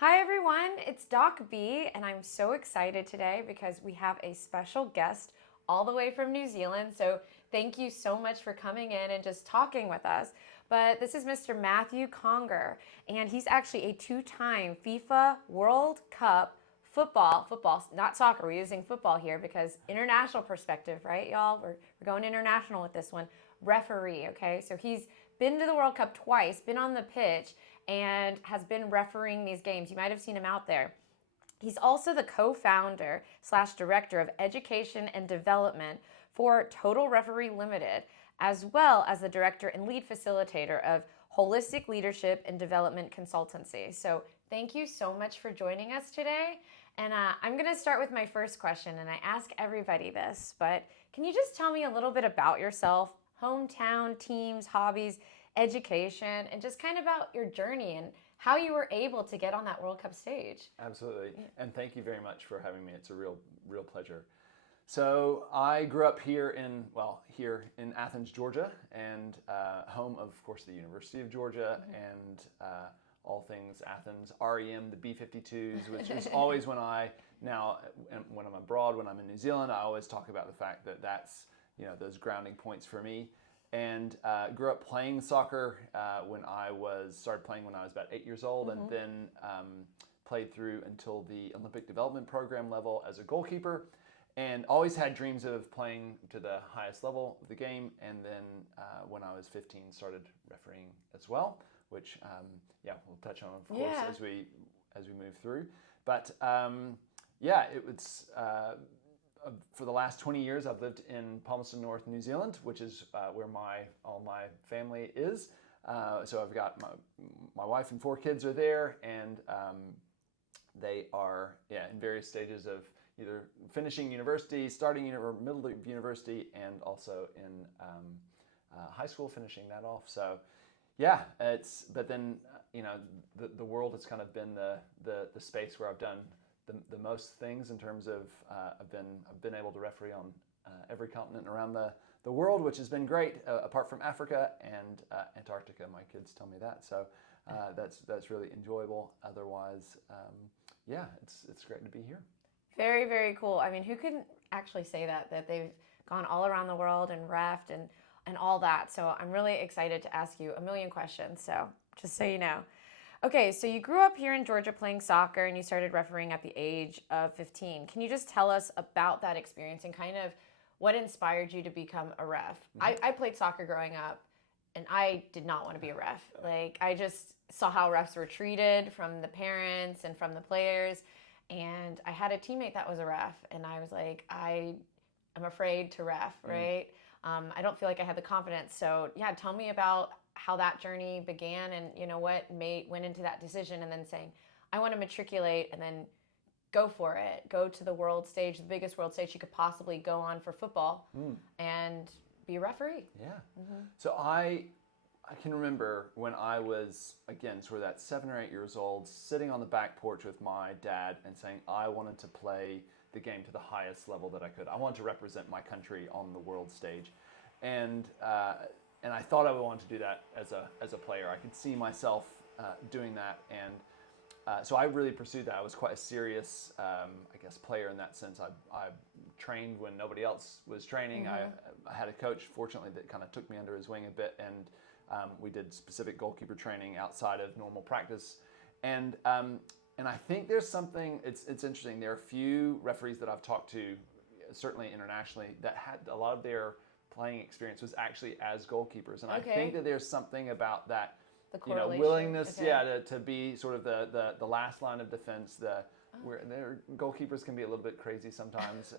Hi everyone, it's Doc B, and I'm so excited today because we have a special guest all the way from New Zealand. So thank you so much for coming in and just talking with us. But this is Mr. Matthew Conger, and he's actually a two-time FIFA World Cup football, not soccer, we're using football here because international perspective, right, y'all? We're going international with this one. Referee, okay? So he's been to the World Cup twice, been on the pitch, and has been refereeing these games. You might have seen him out there. He's also the co-founder / director of education and development for Total Referee Ltd, as well as the director and lead facilitator of Holistic Leadership and Development Consultancy. So thank you so much for joining us today. And I'm going to start with my first question, and I ask everybody this, but can you just tell me a little bit about yourself, hometown, teams, hobbies, education, and just kind of about your journey and how you were able to get on that World Cup stage? Absolutely. And thank you very much for having me. It's a real pleasure. So I grew up here in Athens, Georgia, and home of course, the University of Georgia, and all things Athens, REM, the B-52s, which is always when I'm abroad, when I'm in New Zealand, I always talk about the fact that that's, those grounding points for me. And grew up playing soccer started playing when I was about 8 years old, and then played through until the Olympic development program level as a goalkeeper, and always had dreams of playing to the highest level of the game. And then when I was 15, started refereeing as well, which we'll touch on, of course, as we move through. But it was. For the last 20 years, I've lived in Palmerston North, New Zealand, which is where all my family is. So I've got my wife and 4 kids are there, and they are in various stages of either finishing university, starting or middle of university, and also in high school, finishing that off. So but then the world has kind of been the space where I've done the most things in terms of I've been able to referee on every continent around the world, which has been great, apart from Africa and Antarctica. My kids tell me that, so that's really enjoyable. Otherwise, it's great to be here. Very, very cool. I mean, who can actually say that they've gone all around the world and refed and all that? So I'm really excited to ask you a million questions. So just so you know. Okay, so you grew up here in Georgia playing soccer, and you started refereeing at the age of 15. Can you just tell us about that experience and kind of what inspired you to become a ref? I played soccer growing up, and I did not want to be a ref. Like, I just saw how refs were treated from the parents and from the players, and I had a teammate that was a ref, and I was like, I'm afraid to ref, right? I don't feel like I had the confidence. So tell me about how that journey began, and what went into that decision, and then saying, I want to matriculate and then go for it, go to the world stage, the biggest world stage you could possibly go on for football, and be a referee. So I can remember when I was, again, sort of that 7 or 8 years old, sitting on the back porch with my dad and saying I wanted to play the game to the highest level that I could. I wanted to represent my country on the world stage, and I thought I would want to do that as a player. I could see myself doing that, and so I really pursued that. I was quite a serious, player in that sense. I trained when nobody else was training. I had a coach, fortunately, that kind of took me under his wing a bit, and we did specific goalkeeper training outside of normal practice. And I think there's something. It's interesting. There are a few referees that I've talked to, certainly internationally, that had a lot of their playing experience was actually as goalkeepers, and I think that there's something about that, willingness, to be sort of the last line of defense. Where their goalkeepers can be a little bit crazy sometimes,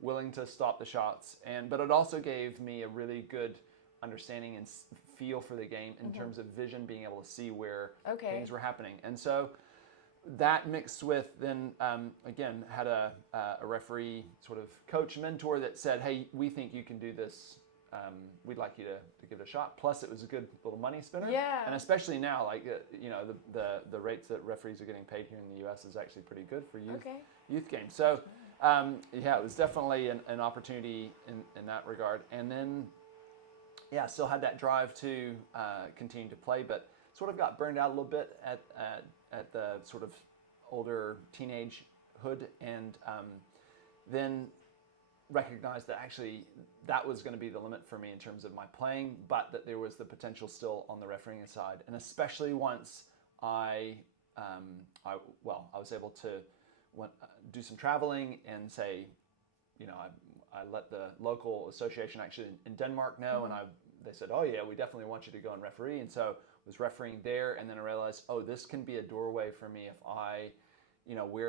willing to stop the shots, but it also gave me a really good understanding and feel for the game in terms of vision, being able to see where things were happening, and so. That mixed with then, again, had a referee sort of coach, mentor that said, hey, we think you can do this. We'd like you to give it a shot. Plus, it was a good little money spinner. Yeah. And especially now, like, the rates that referees are getting paid here in the U.S. is actually pretty good for youth games. So, it was definitely an opportunity in that regard. And then, still had that drive to continue to play, but sort of got burned out a little bit at the sort of older teenagehood, and then recognized that actually that was going to be the limit for me in terms of my playing, but that there was the potential still on the refereeing side, and especially once I was able to do some traveling and say, I let the local association actually in Denmark know, and they said, oh yeah, we definitely want you to go and referee, and so was refereeing there, and then I realized, oh, this can be a doorway for me if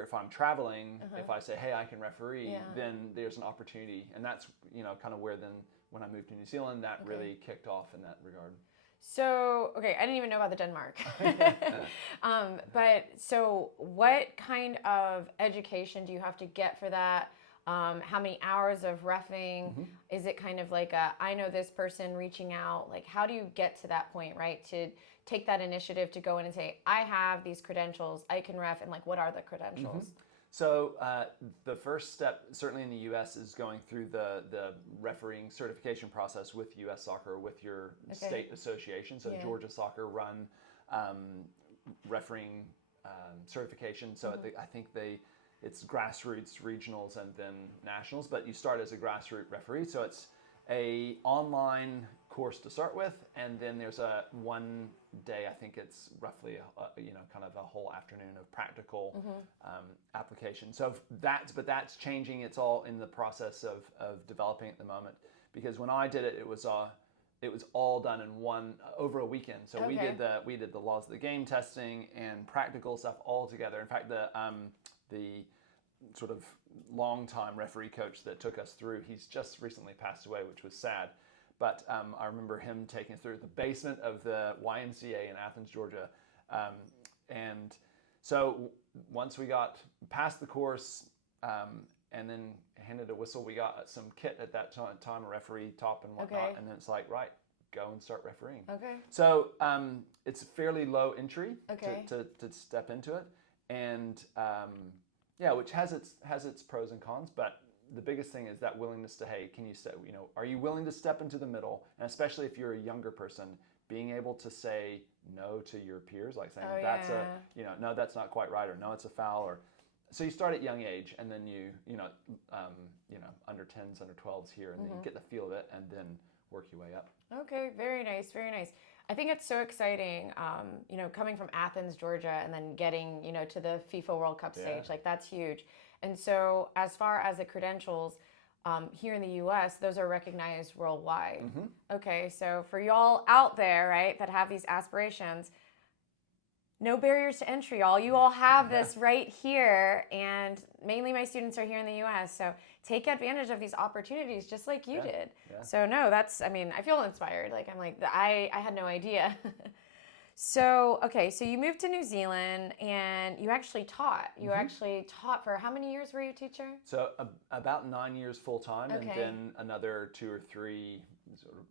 if I'm traveling, if I say, hey, I can referee, then there's an opportunity, and that's kind of where then when I moved to New Zealand, that really kicked off in that regard. So, okay, I didn't even know about the Denmark. But so what kind of education do you have to get for that? How many hours of reffing? Is it kind of like I know this person reaching out? Like, how do you get to that point, right? To take that initiative to go in and say, I have these credentials, I can ref, and like, what are the credentials? So the first step, certainly in the U.S., is going through the refereeing certification process with U.S. Soccer, with your state association. So Georgia Soccer run refereeing certification. So I think it's grassroots, regionals, and then nationals. But you start as a grassroots referee. So it's a online course to start with, and then there's a 1 day, I think it's roughly kind of a whole afternoon of practical application. So that's changing. It's all in the process of developing at the moment, because when I did it, it was all done in over a weekend. So we did the laws of the game testing and practical stuff all together. In fact, the sort of long-time referee coach that took us through, he's just recently passed away, which was sad. But I remember him taking us through the basement of the YMCA in Athens, Georgia. And so once we got past the course and then handed a whistle, we got some kit at that time, a referee top and whatnot. And then it's like, right, go and start refereeing. So it's fairly low entry to step into it. And which has its pros and cons, but the biggest thing is that willingness to, hey, are you willing to step into the middle? And especially if you're a younger person, being able to say no to your peers, like saying no, that's not quite right, or no, it's a foul, or so you start at young age, and then you under 10s, under 12s here, and then you get the feel of it, and then work your way up. Okay, very nice, very nice. I think it's so exciting, coming from Athens, Georgia, and then getting, to the FIFA World Cup stage. Like, that's huge. And so as far as the credentials, here in the U.S., those are recognized worldwide. Okay, so for y'all out there, right, that have these aspirations, no barriers to entry, y'all. You all have this right here, and mainly my students are here in the U.S., so take advantage of these opportunities just like you did. So no, I feel inspired. Like, I'm like, I had no idea. So, okay, so you moved to New Zealand and you actually taught. You actually taught for how many years were you a teacher? So about 9 years full time, and then another 2 or 3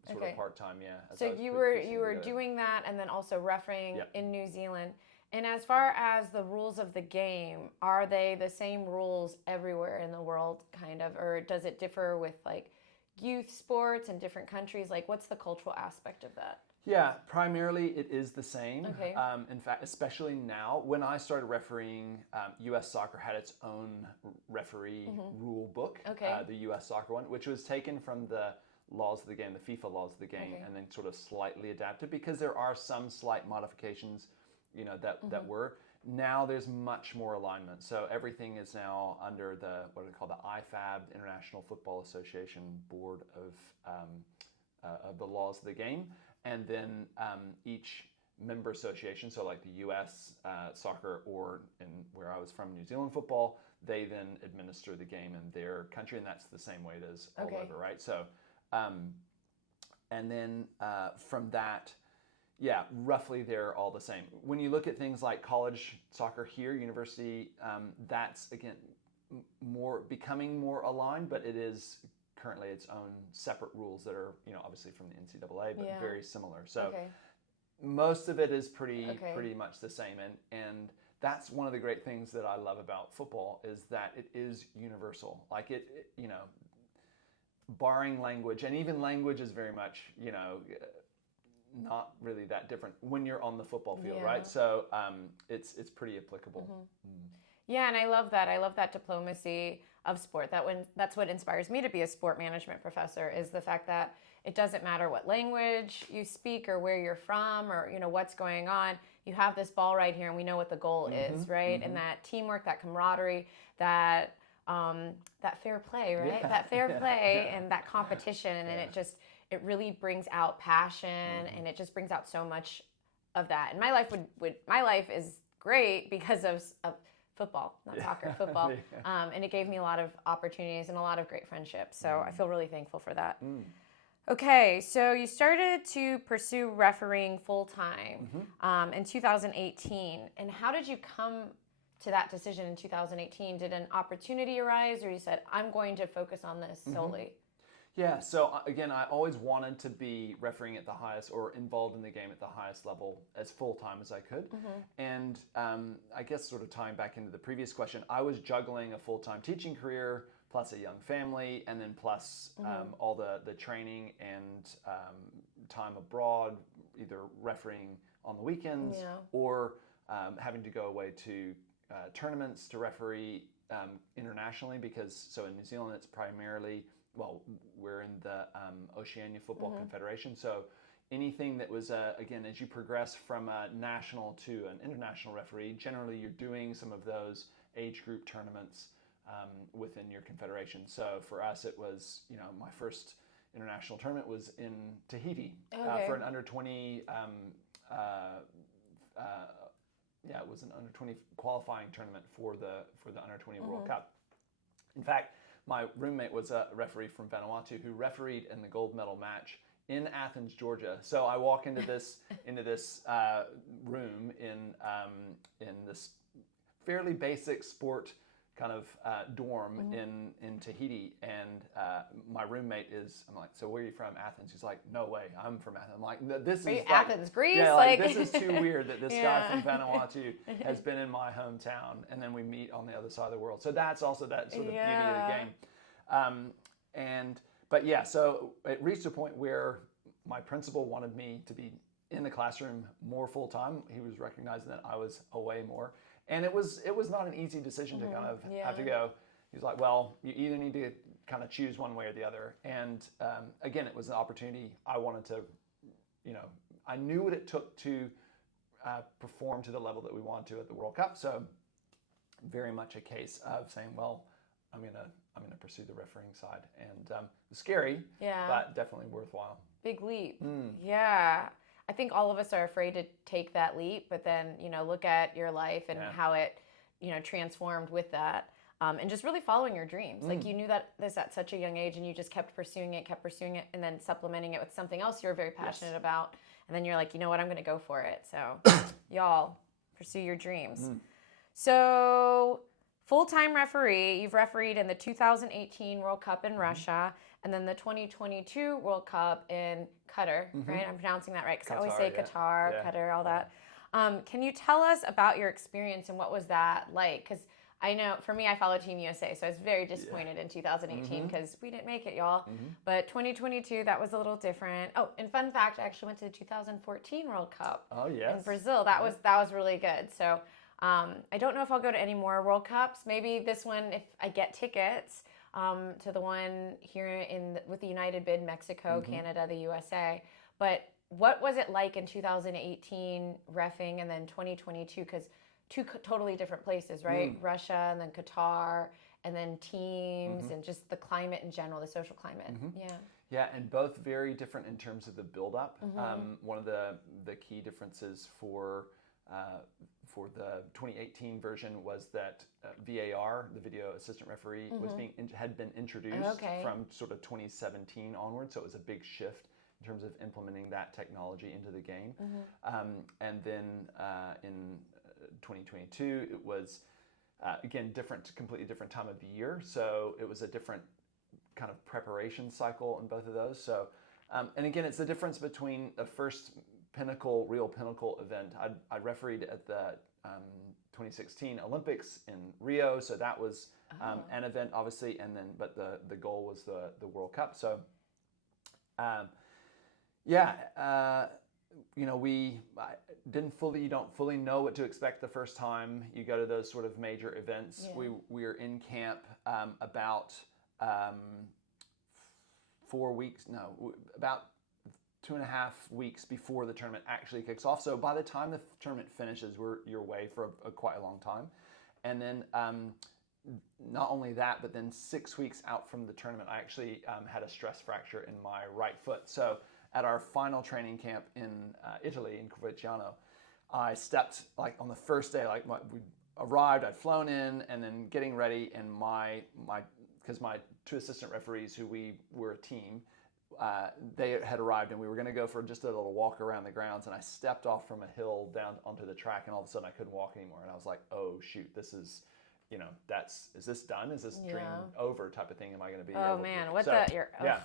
sort of part time. So you were doing that, and then also refereeing in New Zealand. And as far as the rules of the game, are they the same rules everywhere in the world, kind of, or does it differ with like youth sports in different countries? Like, what's the cultural aspect of that? Yeah, primarily it is the same. In fact, especially now, when I started refereeing, U.S. Soccer had its own referee rule book, the U.S. Soccer one, which was taken from the laws of the game, the FIFA laws of the game, and then sort of slightly adapted, because there are some slight modifications, that were. Now there's much more alignment. So everything is now under what they call the IFAB, International Football Association Board of the laws of the game. And then each member association, so like the U.S. Soccer, or where I was from, New Zealand Football, they then administer the game in their country, and that's the same way it is all over, right? So, and then from that, roughly they're all the same. When you look at things like college soccer here, university, that's again becoming more aligned, but it is currently its own separate rules that are, obviously from the NCAA, but very similar. So most of it is pretty much the same. And that's one of the great things that I love about football, is that it is universal. Like it barring language, and even language is very much, not really that different when you're on the football field, Yeah. right? So it's pretty applicable. Yeah, and I love that. I love that diplomacy of sport. That's what inspires me to be a sport management professor, is the fact that it doesn't matter what language you speak or where you're from or what's going on. You have this ball right here, and we know what the goal is, right? And that teamwork, that camaraderie, that fair play, right? Yeah, That fair play yeah. and that competition, and it really brings out passion, and it just brings out so much of that. And my life is great because of football, not soccer, football. And it gave me a lot of opportunities and a lot of great friendships. So I feel really thankful for that. Okay, so you started to pursue refereeing full-time in 2018. And how did you come to that decision in 2018? Did an opportunity arise, or you said, I'm going to focus on this solely? Yeah, so again, I always wanted to be refereeing at the highest, or involved in the game at the highest level as full-time as I could. And I guess sort of tying back into the previous question, I was juggling a full-time teaching career, plus a young family, and then plus all the training and time abroad, either refereeing on the weekends or having to go away to tournaments to referee internationally, because so in New Zealand it's primarily, well, we're in the Oceania Football Confederation, so anything that was, again, as you progress from a national to an international referee, generally you're doing some of those age group tournaments within your confederation. So for us, it was, my first international tournament was in Tahiti for an under 20. It was an under 20 qualifying tournament for the under 20 World Cup. In fact, my roommate was a referee from Vanuatu who refereed in the gold medal match in Athens, Georgia. So I walk into this room in this fairly basic sport kind of dorm in Tahiti, and my roommate I'm like, so where are you from? Athens. He's like, no way, I'm from Athens. I'm like, this is like, Athens, Greece? Yeah, like this is too weird that this guy from Vanuatu has been in my hometown, and then we meet on the other side of the world. So that's also that sort of beauty of the game. But yeah, so it reached a point where my principal wanted me to be in the classroom more full time. He was recognizing that I was away more. And it was not an easy decision to kind of have to go. He's like, well, you either need to kind of choose one way or the other. And again, it was an opportunity. I wanted to, I knew what it took to perform to the level that we wanted to at the World Cup. So very much a case of saying, well, I'm gonna pursue the refereeing side. And it's scary, but definitely worthwhile. Big leap. Yeah. I think all of us are afraid to take that leap, but then, look at your life and how it, transformed with that. And just really following your dreams. Like you knew that this at such a young age, and you just kept pursuing it, and then supplementing it with something else you were very passionate about. And then you're like, you know what, I'm going to go for it. So y'all, pursue your dreams. So full-time referee, you've refereed in the 2018 World Cup in Russia, and then the 2022 World Cup in Qatar, right? I'm pronouncing that right, because I always say Qatar, Qatar, all that. Can you tell us about your experience and what was that like? Because I know, for me, I follow Team USA, so I was very disappointed in 2018 because we didn't make it, y'all. But 2022, that was a little different. Oh, and fun fact, I actually went to the 2014 World Cup in Brazil. That was really good. So I don't know if I'll go to any more World Cups. Maybe this one, if I get tickets to the one here with the United Bid, Mexico, Canada, the USA. But what was it like in 2018 reffing, and then 2022? Because two totally different places, right? Russia, and then Qatar, and then teams, and just the climate in general, the social climate. Yeah, and both very different in terms of the build-up. One of the key differences for the 2018 version was that VAR, the video assistant referee, had been introduced from sort of 2017 onward. So it was a big shift in terms of implementing that technology into the game. And then in 2022, it was again completely different time of the year. So it was a different kind of preparation cycle in both of those. So and again, it's the difference between the first real pinnacle event. I refereed at the 2016 Olympics in Rio, so that was an event, obviously, and then but the goal was the World Cup. So you don't fully know what to expect the first time you go to those sort of major events. Yeah. We were in camp about 4 weeks, no, about 2.5 weeks before the tournament actually kicks off. So by the time the tournament finishes, you're away for quite a long time. And then not only that, but then 6 weeks out from the tournament, I actually had a stress fracture in my right foot. So at our final training camp in Italy, in Coverciano, I stepped, like on the first day, like we arrived, I'd flown in, and then getting ready, and because my two assistant referees, who we were a team, they had arrived, and we were going to go for just a little walk around the grounds, and I stepped off from a hill down onto the track, and all of a sudden I couldn't walk anymore, and I was like, oh shoot, this is, is this done? Is this dream over type of thing? Am I going to be Oh able man, to? what So, the, yeah.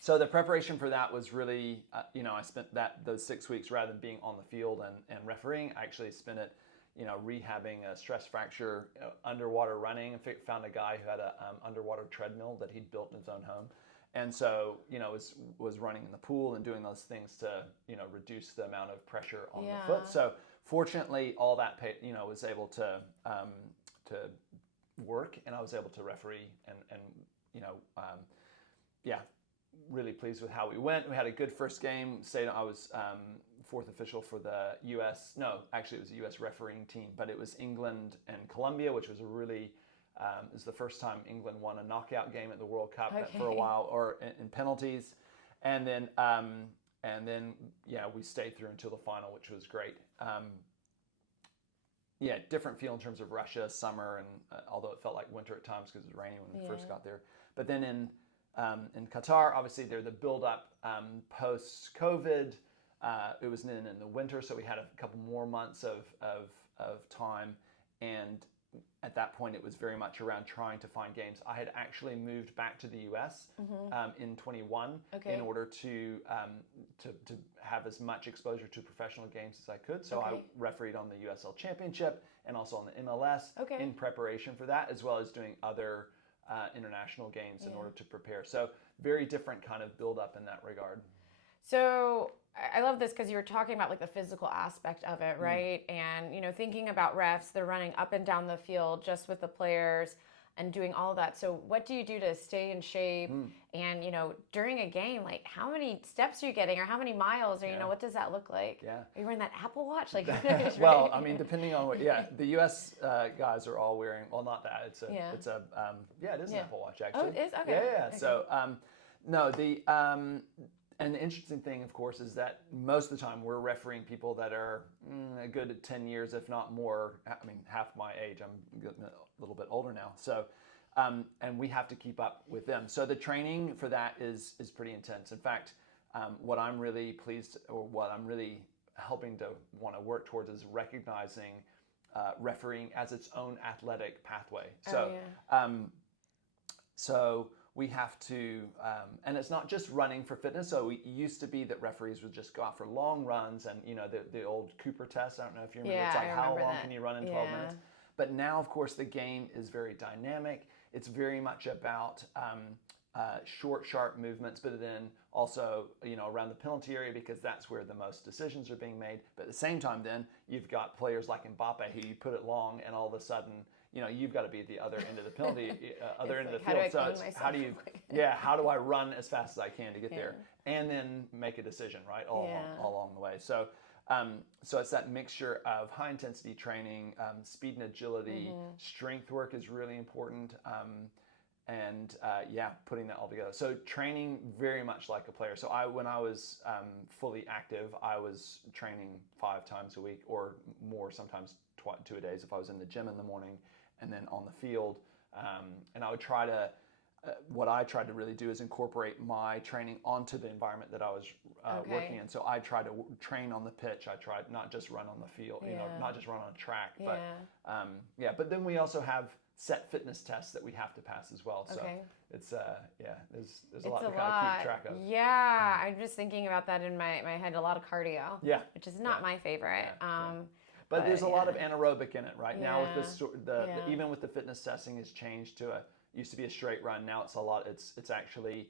So the preparation for that was really, I spent those 6 weeks, rather than being on the field and refereeing, I actually spent it, rehabbing a stress fracture, underwater running. Found a guy who had a underwater treadmill that he'd built in his own home. And so, was running in the pool and doing those things to, reduce the amount of pressure on the foot. So fortunately, all that, was able to work, and I was able to referee and really pleased with how we went. We had a good first game. I was fourth official for the U.S. No, actually it was a U.S. refereeing team, but it was England and Colombia, which was a really it was the first time England won a knockout game at the World Cup for a while, or in penalties, and then we stayed through until the final, which was great. Different feel in terms of Russia, summer, and although it felt like winter at times because it was raining when we first got there. But then in Qatar, obviously, there's the build-up post-COVID. It was in the winter, so we had a couple more months of time, and at that point, it was very much around trying to find games. I had actually moved back to the U.S. In 21 in order to have as much exposure to professional games as I could. So I refereed on the USL Championship and also on the MLS in preparation for that, as well as doing other international games in order to prepare. So very different kind of build up in that regard. So I love this because you were talking about like the physical aspect of it, right? And, thinking about refs, they're running up and down the field just with the players and doing all of that. So what do you do to stay in shape? And, during a game, like how many steps are you getting, or how many miles, or, what does that look like? Yeah. Are you wearing that Apple Watch? Like, well, I mean, depending on what, the U.S. Guys are all wearing, well, not that, it is an Apple Watch actually. Oh, it is? Okay. Yeah. Okay. So, no, and the interesting thing, of course, is that most of the time we're refereeing people that are a good 10 years, if not more. I mean, half my age. I'm a little bit older now. So, and we have to keep up with them. So the training for that is pretty intense. In fact, what I'm really pleased, or what I'm really helping to want to work towards, is recognizing refereeing as its own athletic pathway. So, so we have to, and it's not just running for fitness. So it used to be that referees would just go out for long runs, and the old Cooper test. I don't know if you remember. It's like, how long can you run in 12 minutes? But now, of course, the game is very dynamic. It's very much about short, sharp movements, but then also around the penalty area, because that's where the most decisions are being made. But at the same time, then you've got players like Mbappe, who you put it long, and all of a sudden, you've got to be at the other end of the penalty, other end of the field. So how do I run as fast as I can to get there, and then make a decision, right, all along the way. So, so it's that mixture of high intensity training, speed and agility, strength work is really important, and putting that all together. So training very much like a player. So when I was fully active, I was training 5 times a week or more, sometimes 2 a days if I was in the gym in the morning and then on the field. And I would try to, what I tried to really do is incorporate my training onto the environment that I was working in. So I tried to train on the pitch. I tried not just run on the field, not just run on a track, but but then we also have set fitness tests that we have to pass as well. So it's there's a lot to kind of keep track of. Yeah, I'm just thinking about that in my head. A lot of cardio. Yeah, which is not my favorite. But there's a lot of anaerobic in it right now. With the even with the fitness testing has changed to used to be a straight run. Now it's a lot. It's actually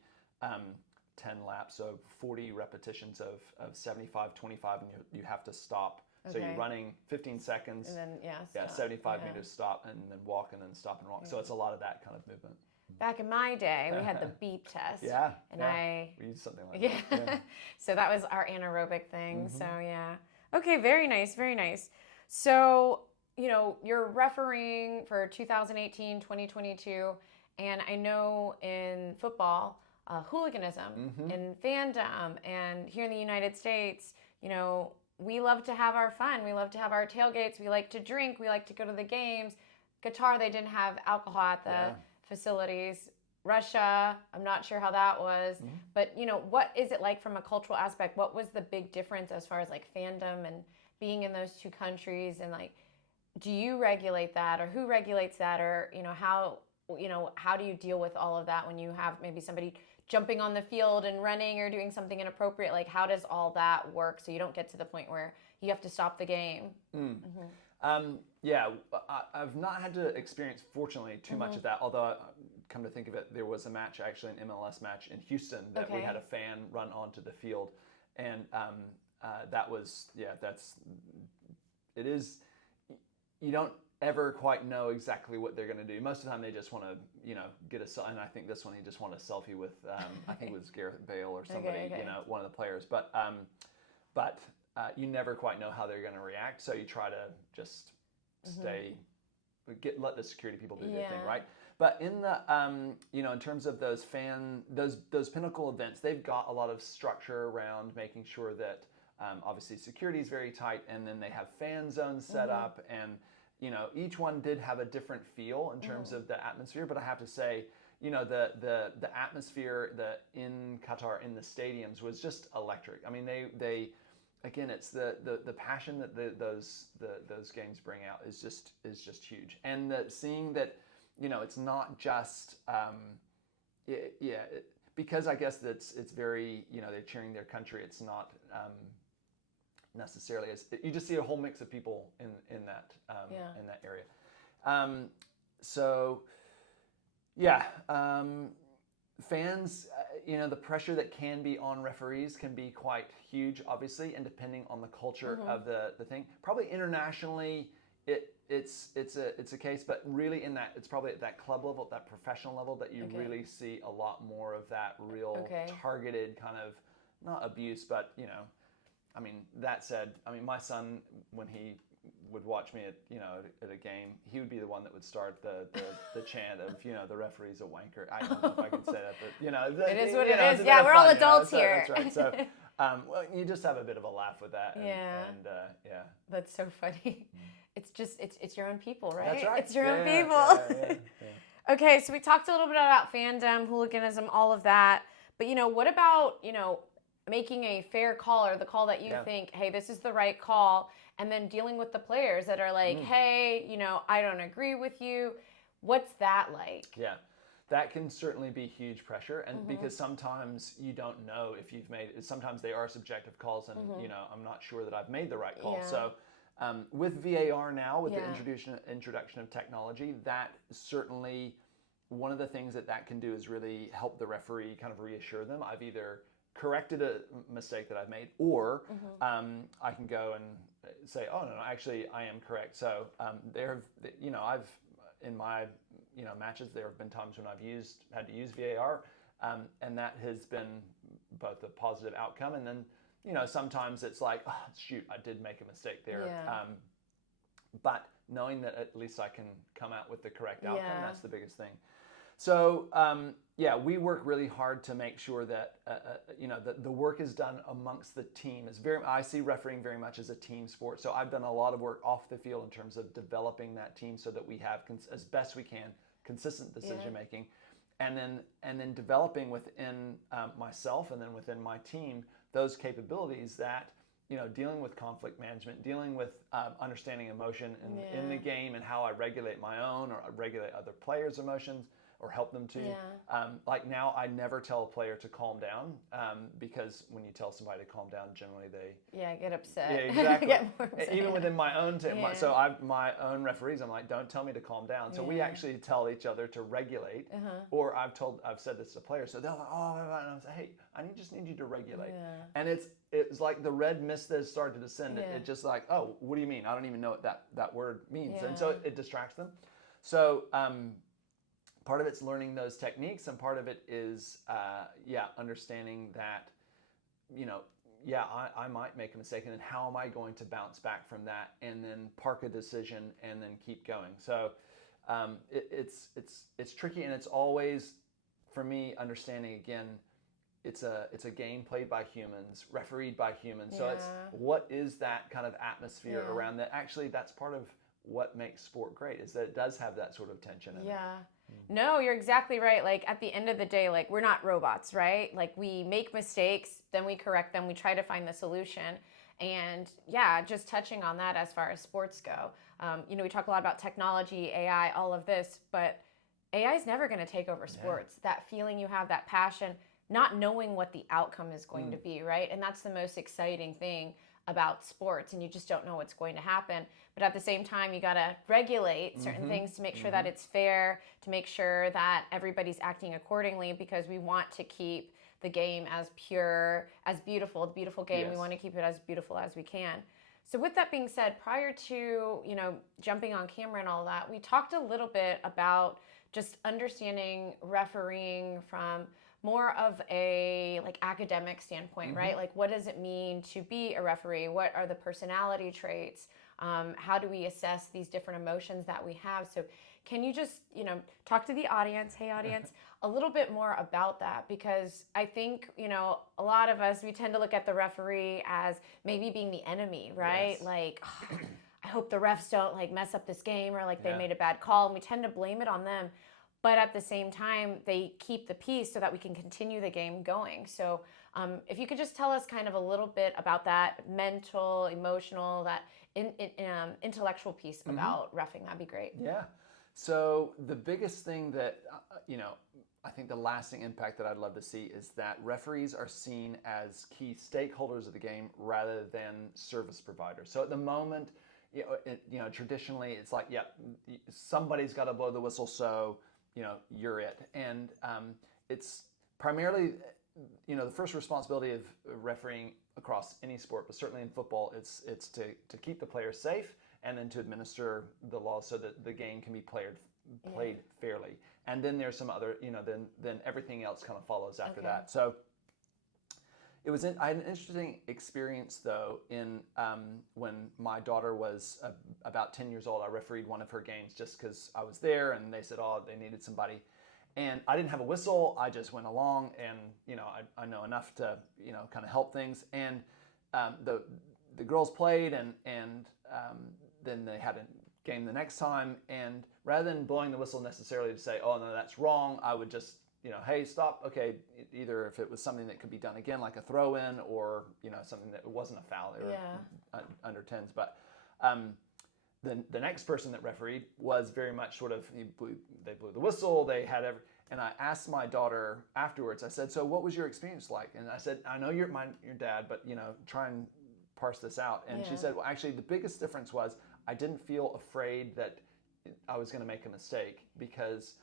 10 laps, so 40 repetitions of 75, 25, and you have to stop. So you're running 15 seconds, and then 75 meters stop, and then walk, and then stop and walk. So it's a lot of that kind of movement. Back in my day, we had the beep test. We used something like that. Yeah. So that was our anaerobic thing. So Okay, very nice, very nice. So, you're refereeing for 2018, 2022, and I know in football, hooliganism and fandom, and here in the United States, we love to have our fun. We love to have our tailgates. We like to drink. We like to go to the games. Qatar, they didn't have alcohol at the facilities. Russia, I'm not sure how that was. But, what is it like from a cultural aspect? What was the big difference as far as like fandom and being in those two countries? And like, do you regulate that, or who regulates that? Or, how do you deal with all of that when you have maybe somebody jumping on the field and running or doing something inappropriate? Like, how does all that work so you don't get to the point where you have to stop the game? I've not had to experience, fortunately, too much of that. Although, come to think of it, there was a match, actually an MLS match in Houston, that we had a fan run onto the field, and that was you don't ever quite know exactly what they're going to do. Most of the time, they just want to, get a. And I think this one, he just wanted a selfie with, I think it was Gareth Bale or somebody, one of the players. But you never quite know how they're going to react, so you try to just let the security people do their thing, right? But in the, in terms of those pinnacle events, they've got a lot of structure around making sure that obviously security is very tight, and then they have fan zones set up, and each one did have a different feel in terms of the atmosphere. But I have to say, the atmosphere in Qatar in the stadiums was just electric. I mean, they again, it's the passion that those games bring out is just huge, and seeing that it's not just because I guess it's very they're cheering their country. It's not necessarily as you just see a whole mix of people in that area. Fans, the pressure that can be on referees can be quite huge, obviously, and depending on the culture of the thing. Probably internationally, it's a case, but really it's probably at that club level, at that professional level, that you really see a lot more of that real targeted kind of, not abuse, but I mean, that said, my son, when he would watch me at a game, he would be the one that would start the chant of the referee's a wanker. I don't know if I can say that, but it is what it is. Yeah, we're all adults here. That's right. So you just have a bit of a laugh with that. And that's so funny. It's your own people, right? That's right. It's your own people. Yeah. Okay, so we talked a little bit about fandom, hooliganism, all of that. But what about making a fair call, or the call that you think, hey, this is the right call, and then dealing with the players that are like, hey, I don't agree with you. What's that like? Yeah, that can certainly be huge pressure, and because sometimes you don't know if you've made. Sometimes they are subjective calls, and I'm not sure that I've made the right call. So with VAR now, with the introduction of technology, that certainly one of the things that can do is really help the referee kind of reassure them. I've either corrected a mistake that I've made, or I can go and say, oh no, actually I am correct. So I've in my matches, there have been times when I've had to use VAR, and that has been both a positive outcome, and then sometimes it's like, oh shoot, I did make a mistake there. But knowing that at least I can come out with the correct outcome, that's the biggest thing. So we work really hard to make sure that that the work is done amongst the team. I see refereeing very much as a team sport. So I've done a lot of work off the field in terms of developing that team so that we have, as best we can, consistent decision making, and then developing within myself and then within my team those capabilities that dealing with conflict management, dealing with understanding emotion in the game, and how I regulate my own or regulate other players' emotions. or help them to. Yeah. Like now, I never tell a player to calm down because when you tell somebody to calm down, generally they get upset. Yeah, exactly. Get more upset. Even within my own team. Yeah. So my own referees, I'm like, don't tell me to calm down. So we actually tell each other to regulate. Or I've said this to players. So they're like, oh, and I say, hey, I just need you to regulate. Yeah. And it's like the red mist that has started to descend. It's just like, oh, what do you mean? I don't even know what that word means. And so it distracts them. So part of it's learning those techniques, and part of it is understanding that, I might make a mistake, and then how am I going to bounce back from that, and then park a decision, and then keep going. So it's tricky, and it's always, for me, understanding again, it's a game played by humans, refereed by humans. So it's what is that kind of atmosphere around that? Actually, that's part of what makes sport great, is that it does have that sort of tension in it. No, you're exactly right. Like at the end of the day, like we're not robots, right? Like we make mistakes, then we correct them, we try to find the solution. And just touching on that as far as sports go, we talk a lot about technology, AI, all of this, but AI is never going to take over sports. That feeling you have, that passion, not knowing what the outcome is going to be, right? And that's the most exciting thing about sports, and you just don't know what's going to happen. But at the same time, you got to regulate certain things to make sure that it's fair, to make sure that everybody's acting accordingly, because we want to keep the game as pure, as beautiful, the beautiful game. We want to keep it as beautiful as we can. So with that being said, prior to, jumping on camera and all that, we talked a little bit about just understanding refereeing from more of a academic standpoint, right? Like, what does it mean to be a referee? What are the personality traits? How do we assess these different emotions that we have? So can you just, talk to the audience, hey audience, a little bit more about that? Because I think, a lot of us, we tend to look at the referee as maybe being the enemy, right? Yes. Like, oh, I hope the refs don't mess up this game, or they made a bad call, and we tend to blame it on them. But at the same time, they keep the peace so that we can continue the game going. So if you could just tell us kind of a little bit about that mental, emotional, that intellectual piece about reffing, that'd be great. Yeah. So the biggest thing that, I think the lasting impact that I'd love to see is that referees are seen as key stakeholders of the game rather than service providers. So at the moment, traditionally it's like, somebody's got to blow the whistle, so you're it. And it's primarily, the first responsibility of refereeing across any sport, but certainly in football, it's to keep the players safe, and then to administer the laws so that the game can be played fairly. And then there's some other, then everything else kind of follows after that. So I had an interesting experience though in when my daughter was about 10 years old. I refereed one of her games just because I was there, and they said, they needed somebody. And I didn't have a whistle. I just went along, and I know enough to kind of help things. And the girls played, and then they had a game the next time. And rather than blowing the whistle necessarily to say, oh no, that's wrong, I would just hey, stop. Okay, either if it was something that could be done again, like a throw in, or something that wasn't a foul. They were under 10s, but. The next person that refereed was very much sort of, they blew the whistle, they had and I asked my daughter afterwards, I said, so what was your experience like? And I said, I know you're your dad, but try and parse this out. And she said, well, actually the biggest difference was I didn't feel afraid that I was going to make a mistake because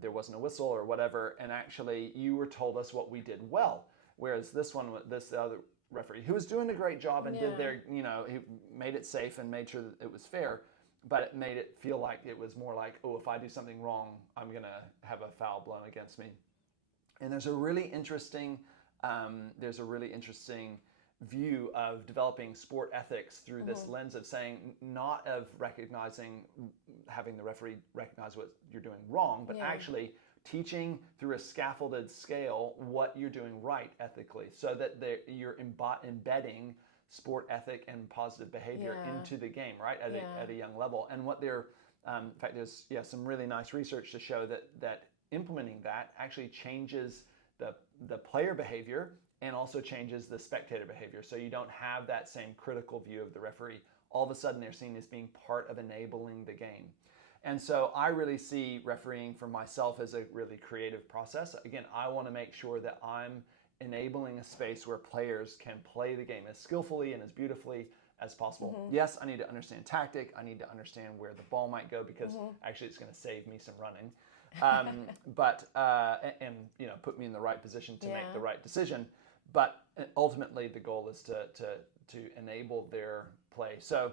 there wasn't a whistle or whatever, and actually you were told us what we did well. Whereas this other referee, who was doing a great job and did their, he made it safe and made sure that it was fair, but it made it feel like it was more like, oh, if I do something wrong, I'm going to have a foul blown against me. And there's a really interesting view of developing sport ethics through this lens of saying, not of having the referee recognize what you're doing wrong, but actually teaching through a scaffolded scale what you're doing right ethically, so that you're embedding sport ethic and positive behavior into the game, right, at a young level. And what they're, in fact, there's some really nice research to show that implementing that actually changes the player behavior and also changes the spectator behavior. So you don't have that same critical view of the referee. All of a sudden they're seen as being part of enabling the game. And so I really see refereeing for myself as a really creative process. Again, I want to make sure that I'm enabling a space where players can play the game as skillfully and as beautifully as possible. Yes, I need to understand tactic. I need to understand where the ball might go, because actually it's going to save me some running. And put me in the right position to make the right decision. But ultimately the goal is to enable their play. So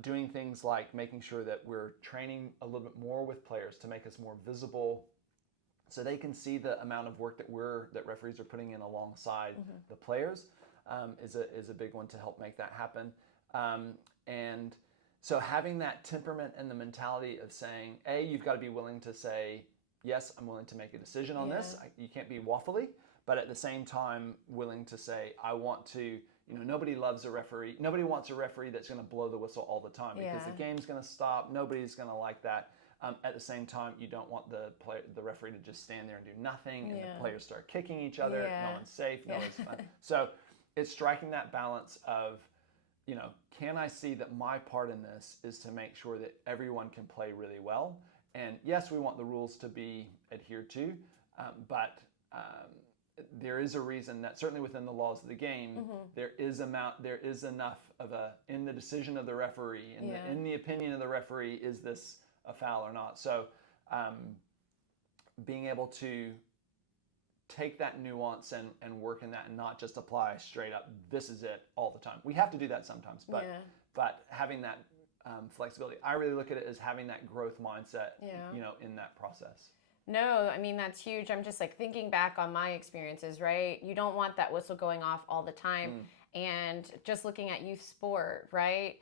doing things like making sure that we're training a little bit more with players to make us more visible, so they can see the amount of work that referees are putting in alongside the players, is a big one to help make that happen. And so having that temperament and the mentality of saying, you've got to be willing to say, yes, I'm willing to make a decision on this. You can't be waffly, but at the same time willing to say, I want to. Nobody loves a referee. Nobody wants a referee that's going to blow the whistle all the time, because the game's going to stop. Nobody's going to like that. At the same time, you don't want the referee to just stand there and do nothing, and the players start kicking each other. No one's safe. No one's fun. So it's striking that balance of, can I see that my part in this is to make sure that everyone can play really well? And yes, we want the rules to be adhered to, but there is a reason that certainly within the laws of the game, there is enough of in the decision of the referee, in the opinion of the referee, is this a foul or not? So being able to take that nuance and work in that, and not just apply straight up, this is it all the time. We have to do that sometimes, but having that flexibility, I really look at it as having that growth mindset, in that process. No, I mean, that's huge. I'm just thinking back on my experiences, right? You don't want that whistle going off all the time. And just looking at youth sport, right?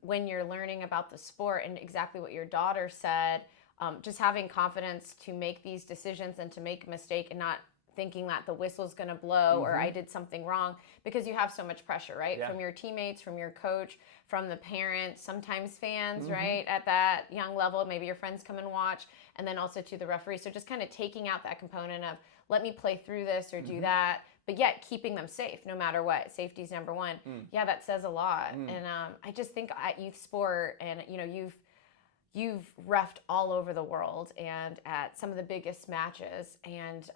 When you're learning about the sport, and exactly what your daughter said, just having confidence to make these decisions and to make a mistake, and not thinking that the whistle's going to blow or I did something wrong, because you have so much pressure, right? From your teammates, from your coach, from the parents, sometimes fans, right? At that young level, maybe your friends come and watch, and then also to the referee. So just kind of taking out that component of, let me play through this or do that, but yet keeping them safe no matter what. Safety's number one. Yeah, that says a lot. And I just think at youth sport, and you've reffed all over the world and at some of the biggest matches, and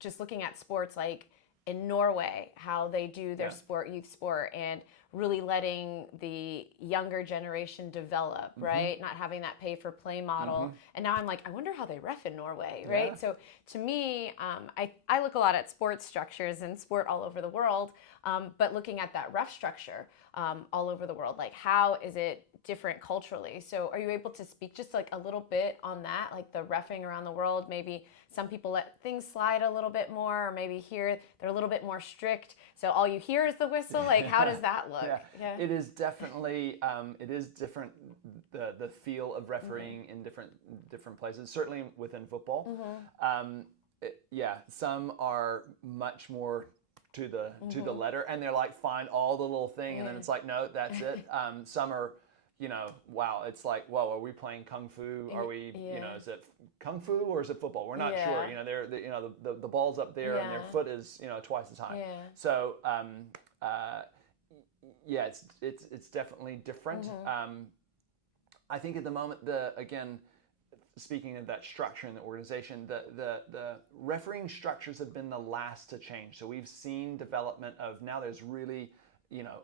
just looking at sports like in Norway, how they do their sport, youth sport, and really letting the younger generation develop, right? Not having that pay for play model. And now I'm like, I wonder how they ref in Norway, right? So to me, I look a lot at sports structures and sport all over the world, but looking at that ref structure all over the world, like how is it different culturally? So are you able to speak just a little bit on that, like the reffing around the world? Maybe some people let things slide a little bit more, or maybe here they're a little bit more strict, so all you hear is the whistle. Like, how does that look? It is definitely it is different, the feel of refereeing in different places, certainly within football. Some are much more to the letter, and they're like, find all the little thing, and then it's like, no, that's it. Some are, wow, it's like, whoa, are we playing kung fu? Are we, is it kung fu or is it football? We're not sure. They're the ball's up there and their foot is twice as high. So it's definitely different. I think at the moment, again, speaking of that structure in the organization, the refereeing structures have been the last to change. So we've seen development of, now there's really,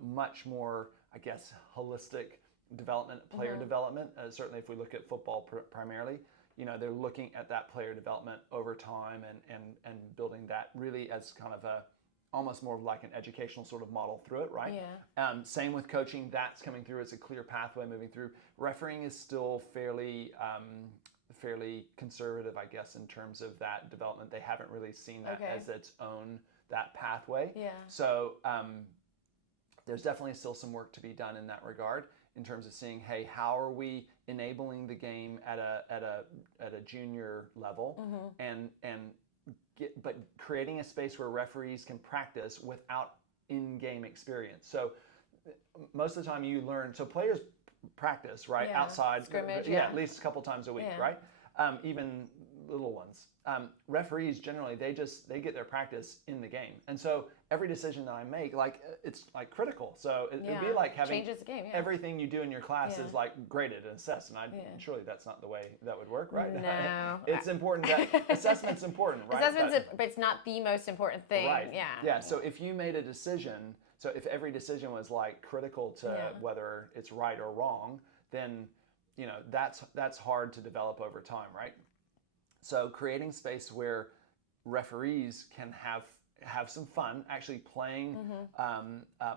much more, I guess, holistic development, player development. Certainly if we look at football primarily, they're looking at that player development over time and building that really as kind of almost more like an educational sort of model through it, right? Same with coaching, that's coming through as a clear pathway moving through. Refereeing is still fairly conservative, I guess, in terms of that development. They haven't really seen that as its own, that pathway. So there's definitely still some work to be done in that regard, in terms of seeing, hey, how are we enabling the game at a junior level, but creating a space where referees can practice without in-game experience. So most of the time you learn, so players practice, right, outside, scrimmage, at least a couple times a week, right? Even little ones. Referees generally they get their practice in the game, and so every decision that I make, like it's like critical. So it'd be like having changes the game. Yeah. Everything you do in your class is like graded and assessed, and surely that's not the way that would work, right? No, it's important that assessment's important, right? But it's not the most important thing. Right. Yeah. Yeah. So if you made a decision, so if every decision was like critical to whether it's right or wrong, then that's hard to develop over time, right? So creating space where referees can have some fun, actually playing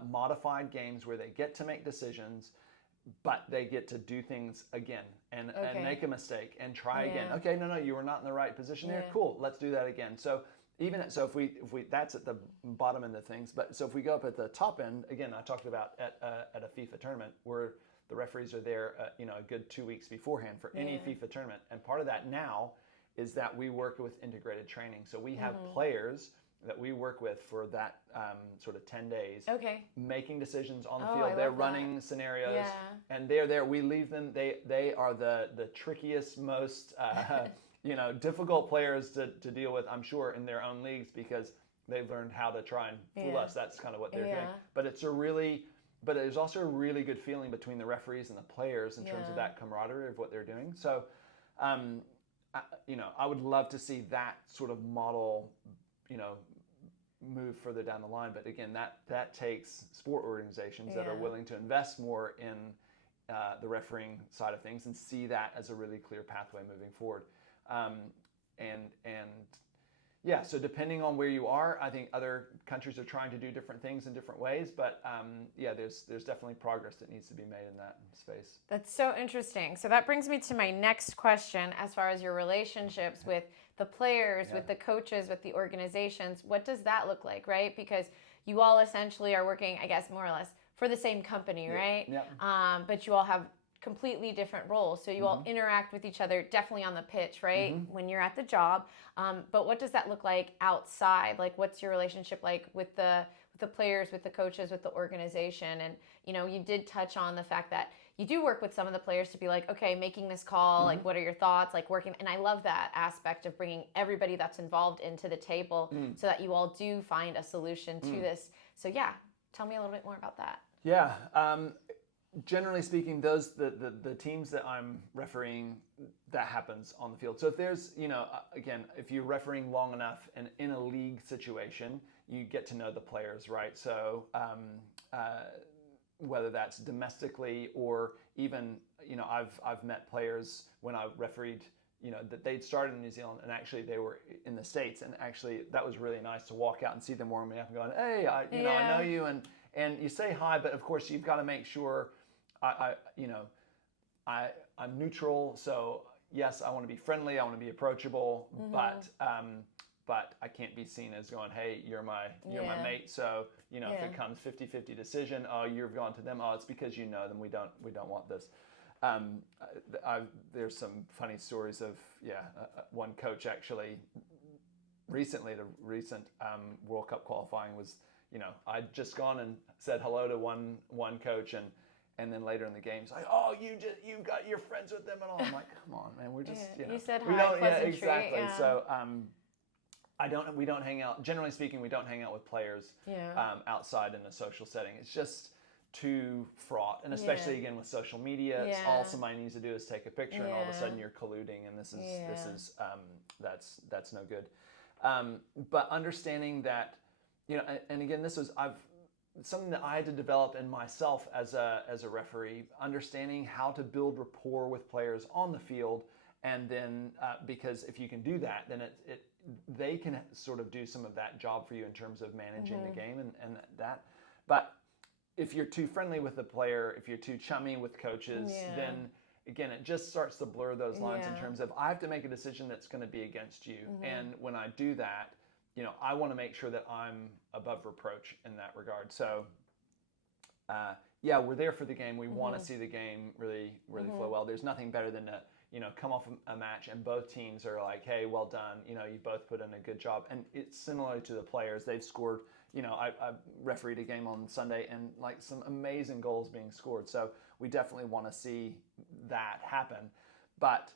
modified games where they get to make decisions, but they get to do things again and make a mistake and try again. Okay, no, you were not in the right position there. Cool, let's do that again. So if we that's at the bottom end of things, but so if we go up at the top end, again, I talked about at a FIFA tournament where the referees are there, a good 2 weeks beforehand for any FIFA tournament, and part of that now is that we work with integrated training. So we have players that we work with for that sort of 10 days, making decisions on the field. They're running scenarios, and they're there. We leave them. They are the trickiest, most difficult players to deal with, I'm sure, in their own leagues because they've learned how to try and fool us. That's kind of what they're doing. But there's also a really good feeling between the referees and the players in terms of that camaraderie of what they're doing. So, I would love to see that sort of model, move further down the line. But again, that takes sport organizations that are willing to invest more in the refereeing side of things and see that as a really clear pathway moving forward. So depending on where you are, I think other countries are trying to do different things in different ways, but there's definitely progress that needs to be made in that space. That's so interesting. So that brings me to my next question as far as your relationships with the players, with the coaches, with the organizations. What does that look like, right? Because you all essentially are working, I guess, more or less for the same company, right? Yeah. But you all have completely different roles. So you all interact with each other definitely on the pitch, right? When you're at the job. But what does that look like outside? Like what's your relationship like with the players, with the coaches, with the organization? And you did touch on the fact that you do work with some of the players to be like, okay, making this call, like what are your thoughts? Like working, and I love that aspect of bringing everybody that's involved into the table so that you all do find a solution to this. So tell me a little bit more about that. Yeah. Generally speaking, the teams that I'm refereeing, that happens on the field. So if there's, again, if you're refereeing long enough and in a league situation, you get to know the players, right? So whether that's domestically or even, I've met players when I refereed, that they'd started in New Zealand and actually they were in the States, and actually that was really nice to walk out and see them warming up and going, hey, I know you, and you say hi, but of course you've got to make sure I'm neutral. So yes, I want to be friendly, I want to be approachable, but I can't be seen as going, hey, you're my mate. So if it comes 50-50 decision, oh, you've gone to them, oh, it's because you know them. We don't want this. There's some funny stories of one coach actually recently, the recent World Cup qualifying was, I'd just gone and said hello to one coach, and then later in the game, it's like, oh, you're friends with them and all. I'm like, come on, man, we're just, you said hi, pleasantry. Exactly. Yeah. So we don't hang out. Generally speaking, we don't hang out with players outside in a social setting. It's just too fraught, and especially again with social media, it's all somebody needs to do is take a picture, and all of a sudden you're colluding, and this is that's no good. But understanding that, and again, this was something that I had to develop in myself as a referee, understanding how to build rapport with players on the field, and then because if you can do that, then they can sort of do some of that job for you in terms of managing the game and that. But if you're too friendly with the player, if you're too chummy with coaches, then again, it just starts to blur those lines in terms of I have to make a decision that's going to be against you, and when I do that, I want to make sure that I'm above reproach in that regard. So, we're there for the game. We want to see the game really flow well. There's nothing better than to, come off a match and both teams are like, hey, well done. You both put in a good job. And it's similar to the players. They've scored, I refereed a game on Sunday and like some amazing goals being scored. So we definitely want to see that happen. But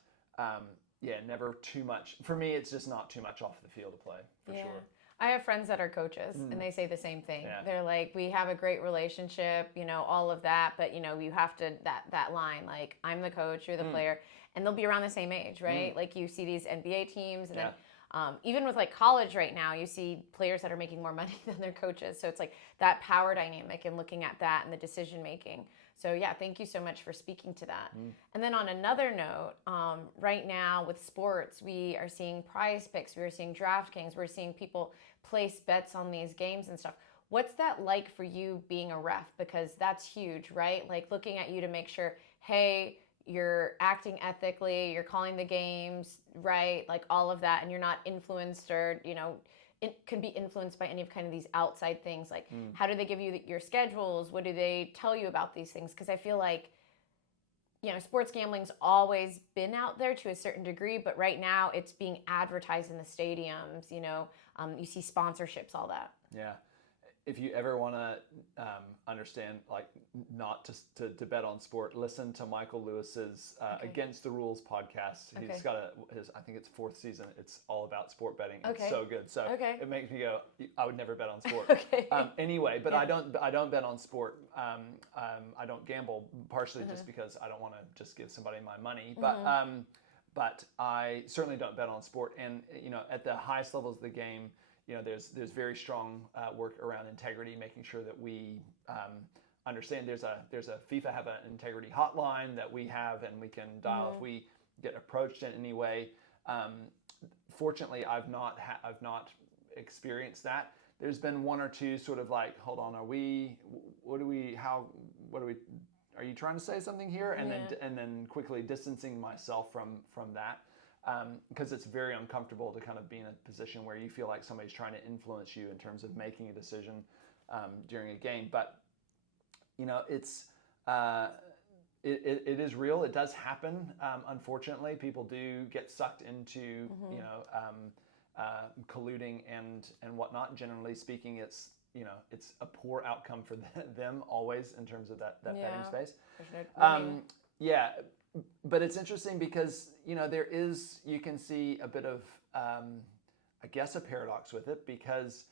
never too much. For me, it's just not too much off the field to play, for sure. I have friends that are coaches and they say the same thing. Yeah. They're like, we have a great relationship, you know, all of that, but you know, you have to, that line, like, I'm the coach, you're the player, and they'll be around the same age, right? Like you see these NBA teams and then even with like college right now, you see players that are making more money than their coaches. So it's like that power dynamic and looking at that and the decision making. So yeah, thank you so much for speaking to that. And then on another note, right now with sports, we are seeing Prize Picks, we are seeing DraftKings, we're seeing people place bets on these games and stuff. What's that like for you being a ref? Because that's huge, right? Like looking at you to make sure, hey, you're acting ethically, you're calling the games, right? Like all of that, and you're not influenced or, you know, it can be influenced by any of kind of these outside things. Like how do they give you your schedules? What do they tell you about these things? Because I feel like, you know, sports gambling's always been out there to a certain degree, but right now it's being advertised in the stadiums, you know, you see sponsorships, all that. Yeah. If you ever want to understand, like, not to bet on sport, listen to Michael Lewis's Against the Rules podcast. He's got I think it's 4th season. It's all about sport betting. It's so good. So it makes me go, I would never bet on sport. Anyway, but I don't bet on sport. I don't gamble, partially just because I don't want to just give somebody my money. But I certainly don't bet on sport. And you know, at the highest levels of the game, you know, there's very strong work around integrity, making sure that we understand there's a FIFA have an integrity hotline that we have, and we can dial if we get approached in any way. Fortunately, I've not experienced that. There's been one or two sort of like, hold on, are you trying to say something here? And then quickly distancing myself from that. Because it's very uncomfortable to kind of be in a position where you feel like somebody's trying to influence you in terms of making a decision during a game. But you know, it is real. It does happen. Unfortunately, people do get sucked into you know colluding and whatnot. Generally speaking, it's a poor outcome for them always in terms of that betting space. Yeah. But it's interesting because, you know, you can see a bit of, I guess, a paradox with it because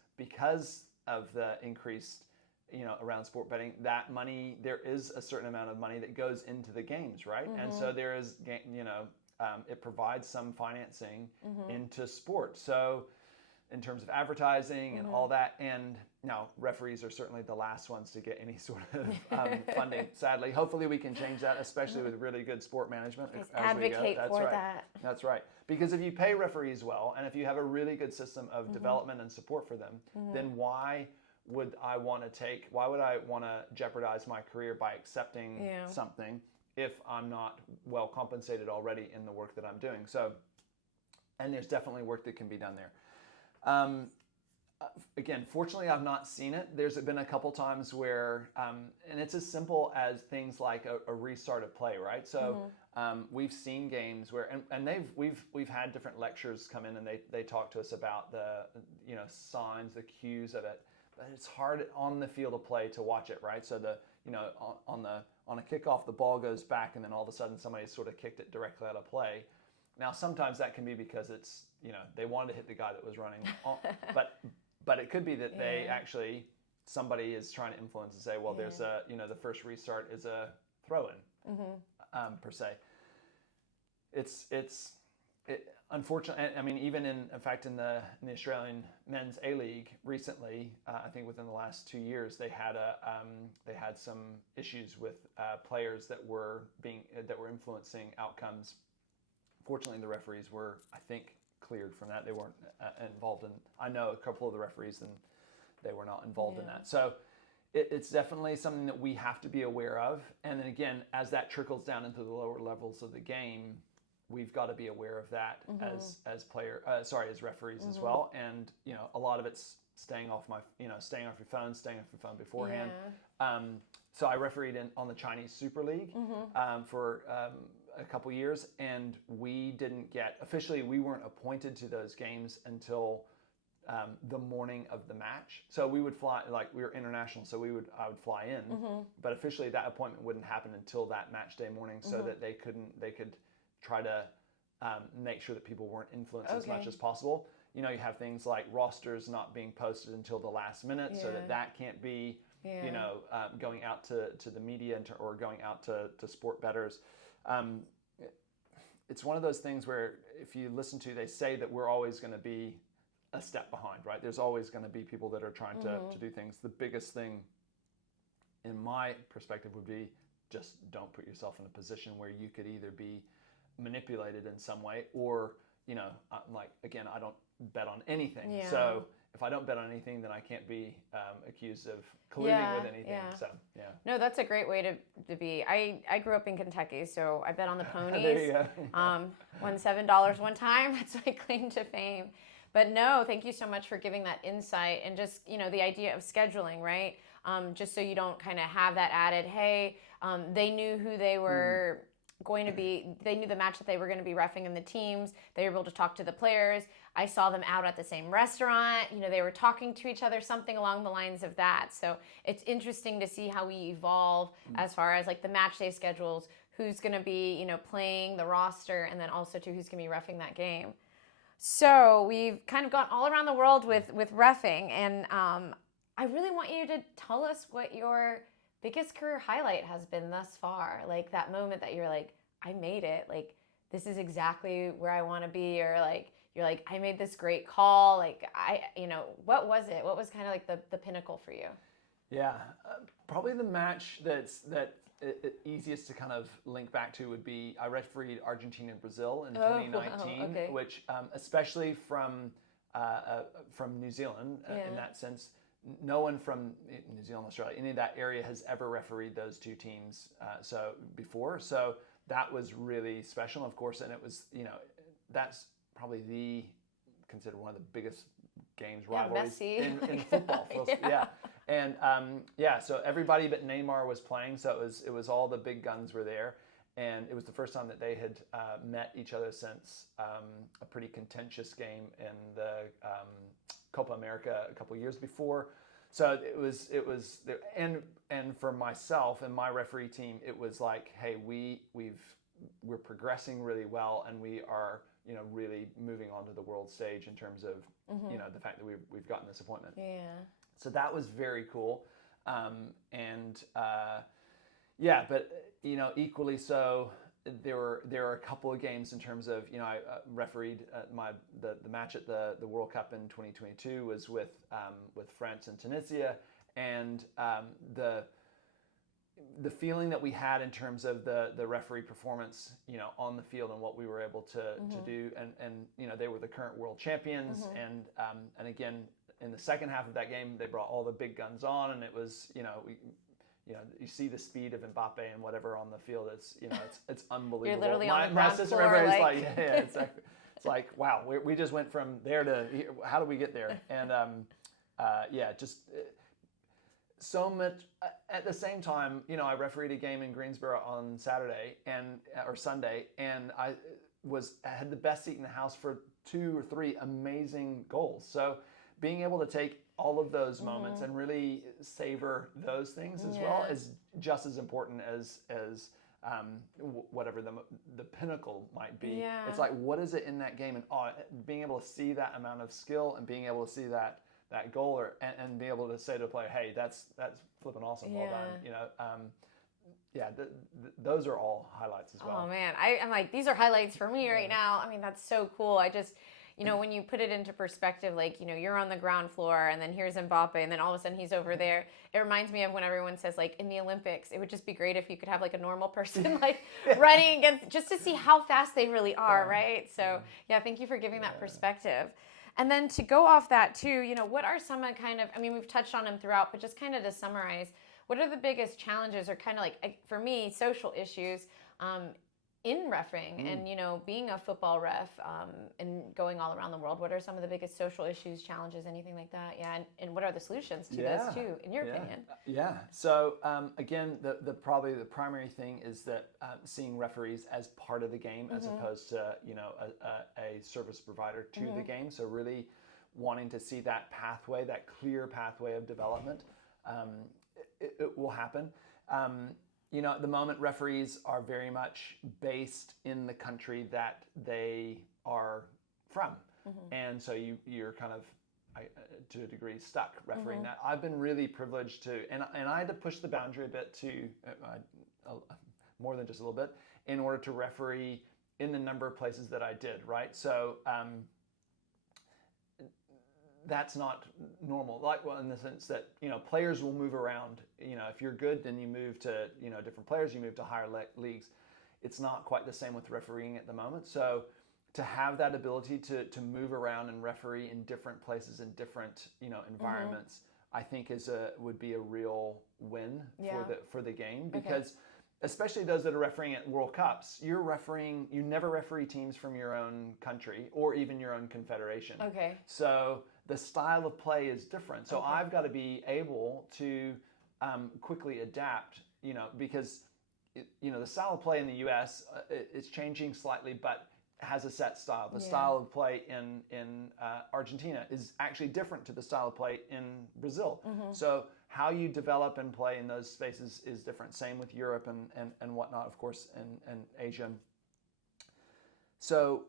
of the increased, you know, around sport betting, that money, there is a certain amount of money that goes into the games, right? And so there is, you know, it provides some financing into sport. So in terms of advertising and all that, and now referees are certainly the last ones to get any sort of funding, sadly. Hopefully we can change that, especially with really good sport management. Advocate for that. That's right. Because if you pay referees well, and if you have a really good system of development and support for them, then why would I want to jeopardize my career by accepting something if I'm not well compensated already in the work that I'm doing? So, and there's definitely work that can be done there. Again, fortunately, I've not seen it. There's been a couple times where, and it's as simple as things like a restart of play, right? So we've seen games where, and we've had different lecturers come in and they talk to us about the, you know, signs, the cues of it. But it's hard on the field of play to watch it, right? So on a kickoff, the ball goes back, and then all of a sudden somebody sort of kicked it directly out of play. Now, sometimes that can be because it's, you know, they wanted to hit the guy that was running, but it could be that they actually, somebody is trying to influence and say, well, there's a, you know, the first restart is a throw-in, per se. Unfortunately, I mean, even in fact, in the Australian Men's A-League recently, I think within the last 2 years, they had some issues with players that were influencing outcomes. Fortunately, the referees were, I think, cleared from that. They weren't involved in. I know a couple of the referees, and they were not involved in that. So it's definitely something that we have to be aware of. And then again, as that trickles down into the lower levels of the game, we've got to be aware of that as referees as well. And you know, a lot of it's staying off your phone beforehand. So I refereed on the Chinese Super League for a couple years, and we weren't appointed to those games until the morning of the match. So we would fly, like we were international, so I would fly in, but officially that appointment wouldn't happen until that match day morning, so that they could try to make sure that people weren't influenced as much as possible. You know, you have things like rosters not being posted until the last minute, so that can't be, you know, going out to the media or going out to sport bettors. It's one of those things where if you listen to, they say that we're always going to be a step behind, right? There's always going to be people that are trying to do things. The biggest thing, in my perspective, would be just don't put yourself in a position where you could either be manipulated in some way or, you know, like, again, I don't bet on anything. Yeah. So if I don't bet on anything, then I can't be accused of colluding with anything. So, yeah. No, that's a great way to be. I grew up in Kentucky, so I bet on the ponies. There you go. Won $7 one time. That's my claim to fame. But no, thank you so much for giving that insight and just, you know, the idea of scheduling, right? Just so you don't kind of have that added, hey, they knew who they were going to be, they knew the match that they were going to be reffing in the teams. They were able to talk to the players. I saw them out at the same restaurant. You know, they were talking to each other, something along the lines of that. So it's interesting to see how we evolve as far as like the match day schedules, who's going to be, you know, playing the roster, and then also to who's going to be reffing that game. So we've kind of gone all around the world with reffing, and I really want you to tell us what your biggest career highlight has been thus far. Like that moment that you're like, I made it. Like, this is exactly where I want to be, or like, you're like, I made this great call. Like, you know, what was it? What was kind of like the pinnacle for you? Yeah, probably the match that's easiest to kind of link back to would be I refereed Argentina and Brazil in 2019, which especially from New Zealand in that sense, no one from New Zealand, Australia, any of that area has ever refereed those two teams before. So that was really special, of course, and it was, you know, that's probably considered one of the biggest games rivalries in football. And so everybody but Neymar was playing, so it was all the big guns were there, and it was the first time that they had met each other since a pretty contentious game in the Copa America a couple years before. So it was and for myself and my referee team, it was like, hey, we're progressing really well, and we are, you know, really moving on to the world stage in terms of you know, the fact that we've gotten this appointment. Yeah. So that was very cool, but you know, equally so, there were a couple of games in terms of, you know, I refereed the match at the World Cup in 2022 was with France and Tunisia, and the feeling that we had in terms of the referee performance, you know, on the field and what we were able to do, and you know, they were the current world champions, and again, in the second half of that game, they brought all the big guns on, and it was, you know, you see the speed of Mbappe and whatever on the field. It's, you know, it's unbelievable. You're literally on the ground sister floor, like yeah, exactly. It's like, wow, we just went from there to here. How do we get there? And just so much. At the same time, you know, I refereed a game in Greensboro on Saturday or Sunday, and I had the best seat in the house for 2 or 3 amazing goals. So being able to take all of those moments and really savor those things as well is just as important as whatever the pinnacle might be. Yeah. It's like, what is it in that game? And being able to see that amount of skill and being able to see that goal and be able to say to a player, hey, that's flipping awesome, well done. You know, those are all highlights as well. Oh man, I'm like, these are highlights for me right now. I mean, that's so cool. I just, you know, when you put it into perspective, like, you know, you're on the ground floor and then here's Mbappe and then all of a sudden he's over there. It reminds me of when everyone says, like, in the Olympics, it would just be great if you could have like a normal person like running against, just to see how fast they really are, right? So yeah, thank you for giving that perspective. And then to go off that too, you know, what are some kind of, I mean, we've touched on them throughout, but just kind of to summarize, what are the biggest challenges or kind of like, for me, social issues in refereeing and, you know, being a football ref and going all around the world? What are some of the biggest social issues, challenges, anything like that? Yeah, and what are the solutions to those too, in your opinion? Yeah. So again, probably the primary thing is that seeing referees as part of the game as opposed to, you know, a service provider to the game. So really wanting to see that pathway, that clear pathway of development. It will happen. At the moment, referees are very much based in the country that they are from. And so you're kind of, to a degree, stuck refereeing that. I've been really privileged to, and I had to push the boundary a bit more than just a little bit, in order to referee in the number of places that I did, right? So that's not normal, in the sense that, players will move around. If you're good, then you move to, different players, you move to higher leagues. It's not quite the same with refereeing at the moment. So to have that ability to move around and referee in different places in different environments, I think would be a real win for the game, because especially those that are refereeing at World Cups, you never referee teams from your own country or even your own confederation. Okay. So the style of play is different. So I've got to be able to quickly adapt, because the style of play in the US is changing slightly, but has a set style. The style of play in Argentina is actually different to the style of play in Brazil. So how you develop and play in those spaces is different. Same with Europe and whatnot, of course, and Asia. So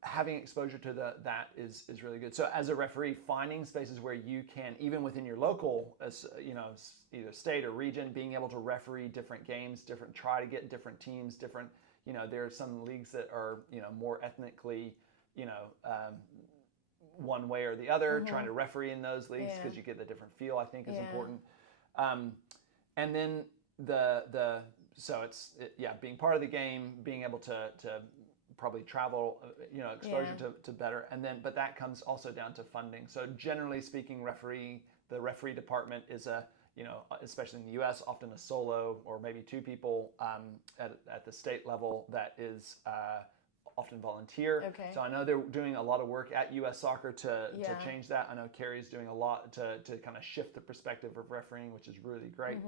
having exposure to that is really good. So as a referee, finding spaces where you can, even within your local, either state or region, being able to referee different games, try to get different teams, different. There are some leagues that are, more ethnically, one way or the other. Trying to referee in those leagues because you get the different feel, I think, is important. And then being part of the game, being able to probably travel, exposure to better, but that comes also down to funding. So generally speaking, the referee department is especially in the U.S., often a solo or maybe two people at the state level that is often volunteer. Okay. So I know they're doing a lot of work at U.S. Soccer to change that. I know Carrie's doing a lot to kind of shift the perspective of refereeing, which is really great.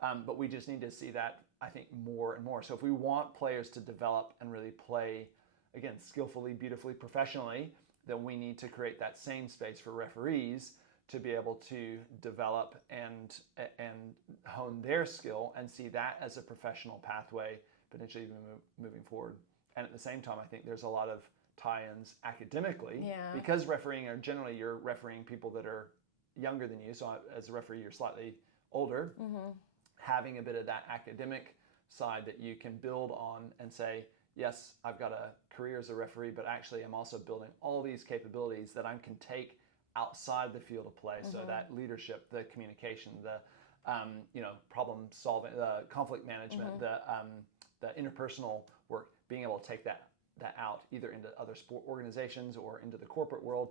But we just need to see that, I think, more and more. So if we want players to develop and really play, again, skillfully, beautifully, professionally, then we need to create that same space for referees to be able to develop and hone their skill and see that as a professional pathway, potentially even moving forward. And at the same time, I think there's a lot of tie-ins academically, because refereeing you're refereeing people that are younger than you. So as a referee, you're slightly older. Having a bit of that academic side that you can build on and say, yes, I've got a career as a referee, but actually I'm also building all these capabilities that I can take outside the field of play. So that leadership, the communication, the problem solving, the conflict management, the interpersonal work, being able to take that out either into other sport organizations or into the corporate world,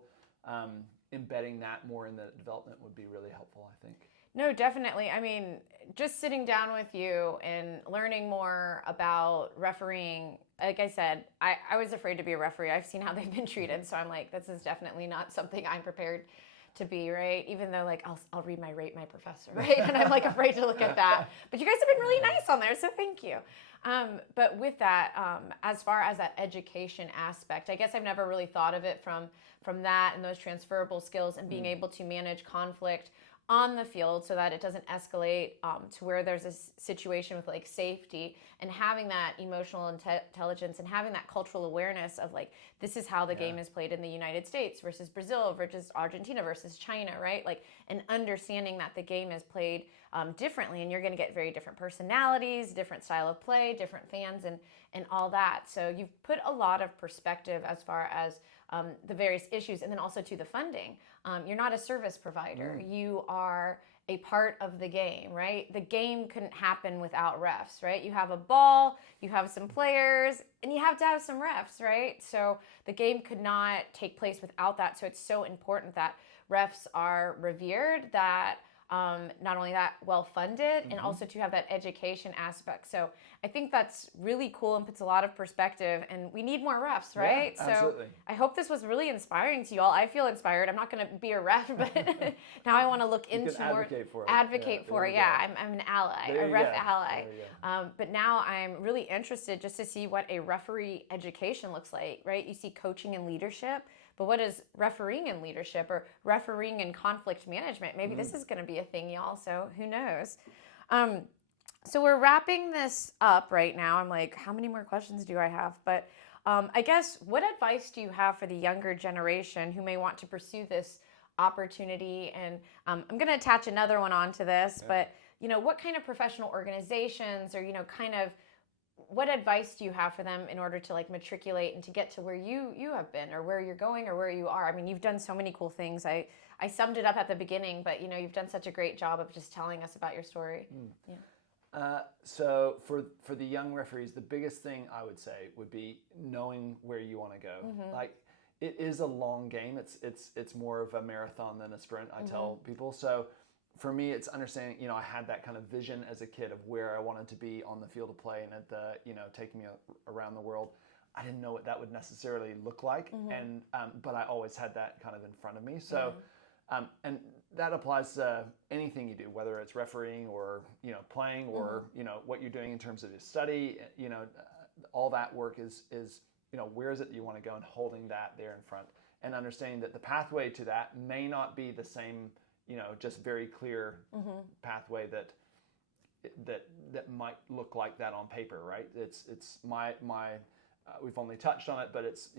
embedding that more in the development would be really helpful, I think. No, definitely. I mean, just sitting down with you and learning more about refereeing, like I said, I was afraid to be a referee. I've seen how they've been treated, so I'm like, this is definitely not something I'm prepared to be, right? Even though, like, I'll read my Rate My Professor, right? And I'm like afraid to look at that. But you guys have been really nice on there, so thank you. But with that, as far as that education aspect, I guess I've never really thought of it from that and those transferable skills and being able to manage conflict on the field so that it doesn't escalate to where there's a situation with like safety, and having that emotional intelligence and having that cultural awareness of like, this is how the game is played in the United States versus Brazil versus Argentina versus China, right? Like, and understanding that the game is played differently, and you're going to get very different personalities, different style of play, different fans, and all that. So you've put a lot of perspective as far as the various issues, and then also to the funding. You're not a service provider. You are a part of the game, right? The game couldn't happen without refs, right? You have a ball, you have some players, and you have to have some refs, right? So the game could not take place without that. So it's so important that refs are revered, that not only that, well-funded, and also to have that education aspect. So I think that's really cool and puts a lot of perspective, and we need more refs, right? Yeah, absolutely. So I hope this was really inspiring to you all. I feel inspired. I'm not going to be a ref, but now I want to look into more. Advocate for it. I'm an ally, There a you ref go. ally. There you go. But now I'm really interested just to see what a referee education looks like, right? You see coaching and leadership, but what is refereeing and leadership, or refereeing and conflict management? Maybe this is going to be a thing, y'all, so who knows? So we're wrapping this up right now. I'm like, how many more questions do I have? But I guess, what advice do you have for the younger generation who may want to pursue this opportunity? And I'm going to attach another one onto this, but what kind of professional organizations, or kind of what advice do you have for them in order to like matriculate and to get to where you have been, or where you're going, or where you are? I mean, you've done so many cool things. I summed it up at the beginning, but you've done such a great job of just telling us about your story. Yeah. So for the young referees, the biggest thing I would say would be knowing where you want to go. Like, it is a long game. It's more of a marathon than a sprint, I tell people. So for me, it's understanding, I had that kind of vision as a kid of where I wanted to be on the field of play and at the, taking me around the world. I didn't know what that would necessarily look like. And, but I always had that kind of in front of me. So, and that applies to anything you do, whether it's refereeing or, playing or, what you're doing in terms of your study, all that work is, where is it that you want to go, and holding that there in front, and understanding that the pathway to that may not be the same, just very clear pathway that might look like that on paper, right? It's my we've only touched on it, but it's,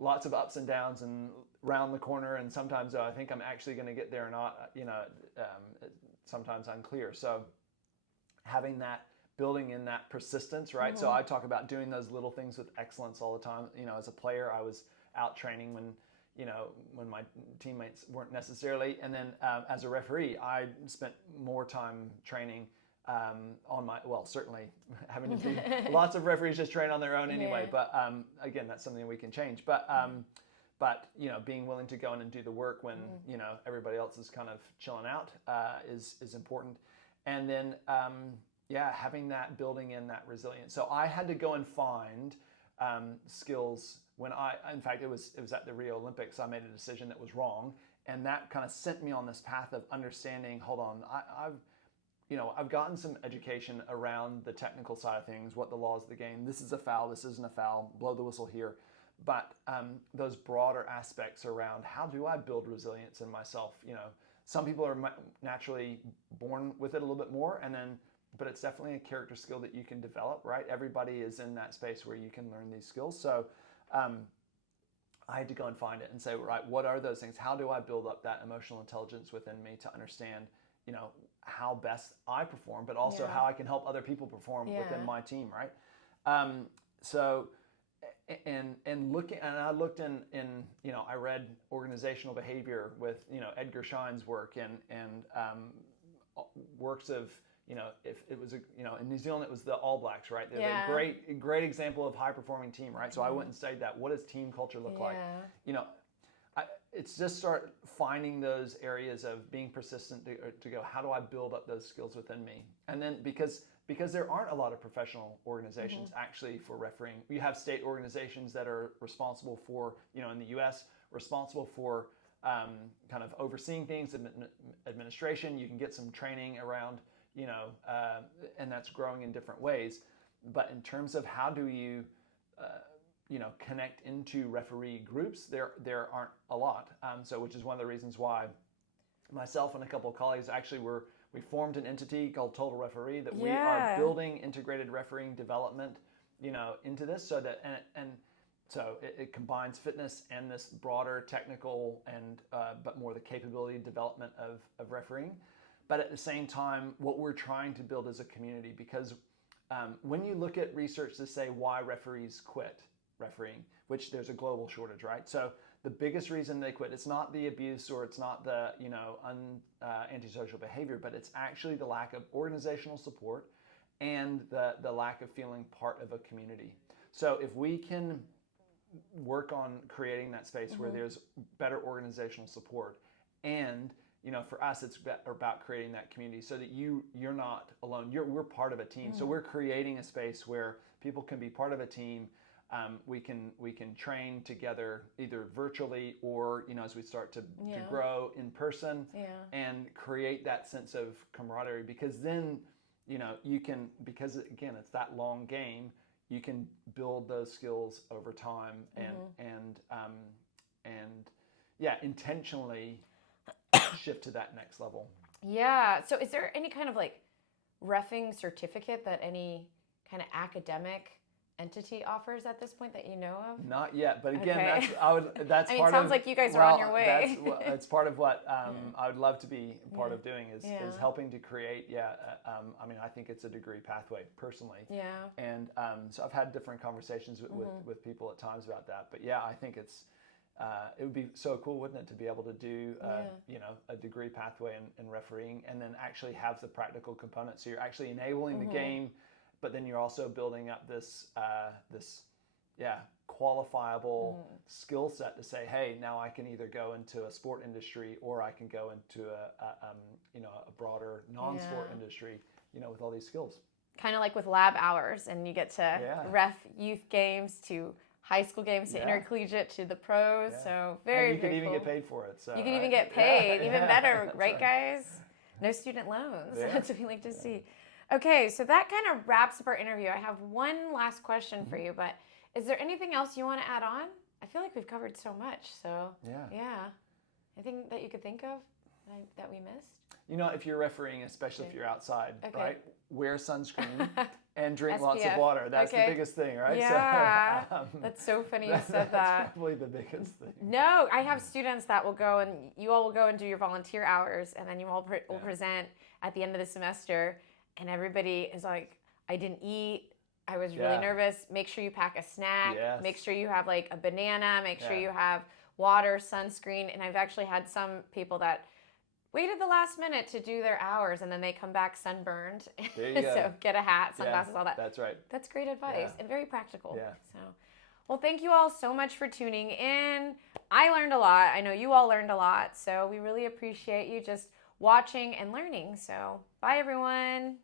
lots of ups and downs and round the corner, and sometimes I think I'm actually going to get there or not, sometimes unclear. So having that, building in that persistence, right? So I talk about doing those little things with excellence all the time. As a player, I was out training when my teammates weren't necessarily. And then as a referee, I spent more time training certainly having to be, lots of referees just train on their own anyway. But again, that's something we can change. But being willing to go in and do the work when everybody else is kind of chilling out is important. And then having that, building in that resilience. So I had to go and find skills when in fact, it was at the Rio Olympics. I made a decision that was wrong, and that kind of sent me on this path of understanding. Hold on, I've gotten some education around the technical side of things, what the laws of the game. This is a foul. This isn't a foul. Blow the whistle here. But those broader aspects around how do I build resilience in myself? Some people are naturally born with it a little bit more, but it's definitely a character skill that you can develop, right? Everybody is in that space where you can learn these skills. So I had to go and find it and say, right, what are those things? How do I build up that emotional intelligence within me to understand, how best I perform, but also how I can help other people perform within my team, right? I looked in I read organizational behavior with Edgar Schein's work and works of if it was in New Zealand it was the All Blacks, right? They're a great example of high performing team, right? So I went and studied that. What does team culture look like? It's just start finding those areas of being persistent to go, how do I build up those skills within me? And then because there aren't a lot of professional organizations actually for refereeing. You have state organizations that are responsible for, in the US, responsible for kind of overseeing things, administration. You can get some training around, and that's growing in different ways. But in terms of how do you connect into referee groups, there aren't a lot. So which is one of the reasons why myself and a couple of colleagues actually we formed an entity called Total Referee that we are building integrated refereeing development, into this, so that so it combines fitness and this broader technical and but more the capability development of refereeing. But at the same time, what we're trying to build is a community, because when you look at research to say why referees quit refereeing, which there's a global shortage, right? So the biggest reason they quit, it's not the abuse or it's not the antisocial behavior, but it's actually the lack of organizational support and the lack of feeling part of a community. So if we can work on creating that space where there's better organizational support, and for us it's about creating that community so that you're not alone. We're part of a team. So we're creating a space where people can be part of a team. We can train together either virtually or as we start to grow in person, and create that sense of camaraderie, because then you can, because again it's that long game, you can build those skills over time and intentionally shift to that next level. Yeah. So is there any kind of reffing certificate that any kind of academic entity offers at this point that you know of? Not yet, but again, Okay. that's I mean, part it sounds of, like you guys are on your way. That's part of what I would love to be part of doing is Yeah. helping to create. I mean, I think it's a degree pathway personally. Yeah. And so I've had different conversations with people at times about that. But yeah, I think it would be so cool, wouldn't it, to be able to do a degree pathway in refereeing, and then actually have the practical component. So you're actually enabling the game, but then you're also building up this qualifiable skill set to say, hey, now I can either go into a sport industry or I can go into a broader non-sport industry, with all these skills. Kind of like with lab hours, and you get to ref youth games to high school games to intercollegiate to the pros. So very, and you very could even cool. get paid for it. So You can even get paid, even better, right, right. guys? No student loans. Yeah. That's what we like to see. Okay, so that kind of wraps up our interview. I have one last question for you, but is there anything else you want to add on? I feel like we've covered so much. So yeah. Anything that you could think of that we missed? If you're refereeing, especially if you're outside, right? Wear sunscreen and drink SPF. lots of water. That's the biggest thing, right? Yeah. So, that's so funny you said that. That's probably the biggest thing. No, I have students that will go and you all will go and do your volunteer hours, and then you all will present at the end of the semester, and everybody is like, I didn't eat. I was really nervous. Make sure you pack a snack. Yes. Make sure you have like a banana. Make sure you have water, sunscreen. And I've actually had some people that waited the last minute to do their hours, and then they come back sunburned. There you go. So get a hat, sunglasses, all that. That's right. That's great advice and very practical. Yeah. So, well, thank you all so much for tuning in. I learned a lot. I know you all learned a lot. So we really appreciate you just watching and learning. So bye, everyone.